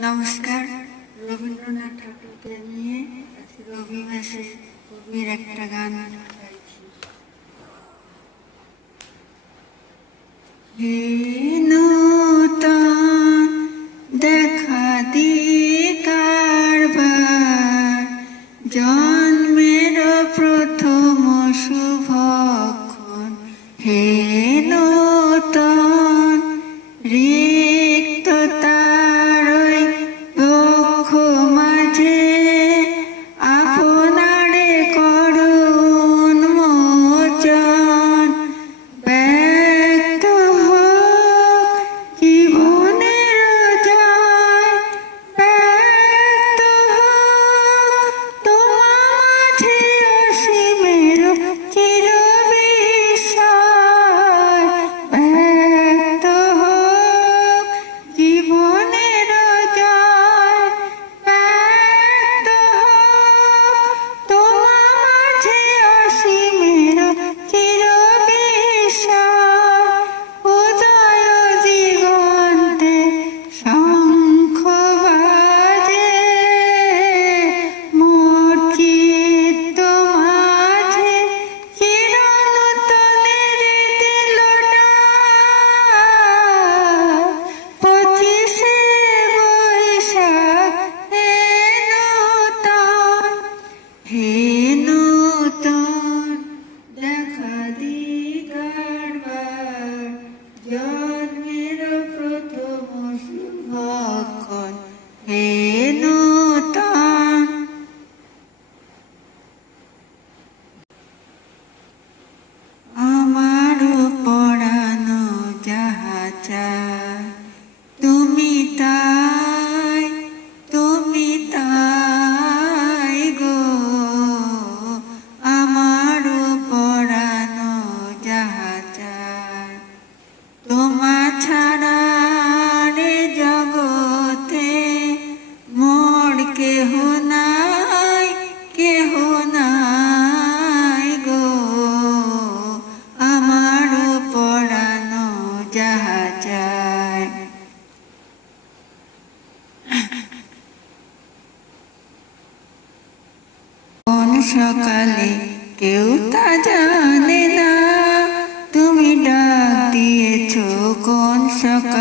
নমস্কার। রবীন্দ্রনাথ ঠাকুরকে নিয়ে আজকে রবি মাসে কবির একটা গান গাইছি। হে নূতন দেখা দি কারবার, জন্মের প্রথম শুভক্ষণ। হে নূতন রিক্ত তারই বক্ষ মাঝে, আপনারে করুণ মোচন। ব্যক্ত হোক জীবনের জয়, ব্যক্ত হোক তোমার মাঝে অসীমের চির বিস্ময়। ব্যক্ত হোক জীবনের জয়, ব্যক্ত হোক তোমার মাঝে অসীমের চির বিস্ময়। উদয় দিগন্তে শঙ্খ বাজে, মোর চিত্ত মাঝে চির নূতনের তিলটা। 25শে বৈশাখ হে নূতন, হে নূতন দেখা দি কারবার, জন্মের প্রথম শুভক্ষণ। হে নূতন। আমারও পরানো যাহা চায়, তুমি তাই, তুমি তাই গো। আমারও পরানো যাহা চায়, তোমা ছাড়া রে জগতে মোর কেহ নাই, কেহ নাই গো। আমারও পরানো যাহা চায়। কোন সকালে কেউ তা জানে না, তুমি ডাক দিয়েছ কোন সকালে।